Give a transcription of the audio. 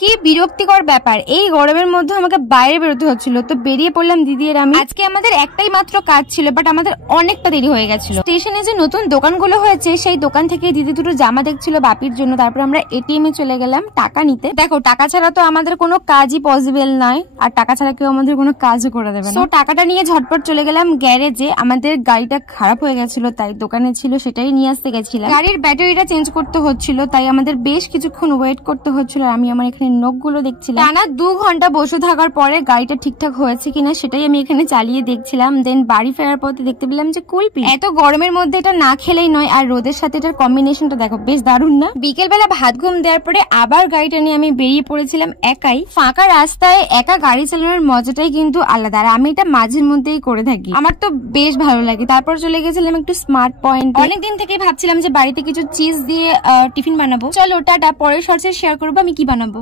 কি বিরক্তিকর ব্যাপার, এই গরমের মধ্যে আমাকে বাইরে বেরোতে হচ্ছিল, তো বেরিয়ে পড়লাম দিদি আর আমি। আজকে আমাদের একটাই মাত্র কাজ ছিল, বাট আমাদের অনেকটা দেরি হয়ে গেছিল। স্টেশনে যে নতুন দোকানগুলো হয়েছে সেই দোকান থেকে দিদি দুটো জামা দেখছিল বাপির জন্য। তারপর আমরা এটিএম এ চলে গেলাম টাকা নিতে। দেখো, টাকা ছাড়া তো আমাদের কোনো কাজই পসিবল নয়, আর টাকা ছাড়া কেউ আমাদের কোনো কাজও করে দেবে না। তো টাকাটা নিয়ে ঝটপট চলে গেলাম গ্যারেজে। আমাদের গাড়িটা খারাপ হয়ে গেছিল, তাই দোকানে ছিল সেটাই নিয়ে আসতে গেছিলাম। গাড়ির ব্যাটারিটা চেঞ্জ করতে হচ্ছিল, তাই আমাদের বেশ কিছুক্ষণ ওয়েট করতে হচ্ছিল। আমি আমার এখানে নখগুলো দেখছিলাম। টানা 2 ঘন্টা বসে থাকার পরে গাড়িটা ঠিকঠাক হয়েছে কিনা সেটাই আমি এখানে চালিয়ে দেখছিলাম। দেন বাড়ি ফেরার পথে দেখতে পেলাম যে কুলপি। এত গরমের মধ্যে এটা না খেলেই নয়, আর রোদের সাথে এটার কম্বিনেশনটা দেখো বেশ দারুণ না? বিকেল বেলা ভাত ঘুম দেওয়ার পরে আবার গাড়িটা নিয়ে আমি বেরিয়ে পড়েছিলাম একাই। ফাঁকা রাস্তায় একা গাড়ি চালানোর মজাটাই কিন্তু আলাদা, আর আমি এটা মাঝের মধ্যেই করে থাকি, আমার তো বেশ ভালো লাগে। তারপর চলে গেছিলাম একটু স্মার্ট পয়েন্ট। অনেকদিন থেকেই ভাবছিলাম যে বাড়িতে কিছু চিজ দিয়ে টিফিন বানাবো। চলো টাটা, পরের শর্টসে শেয়ার করবো আমি কি বানাবো।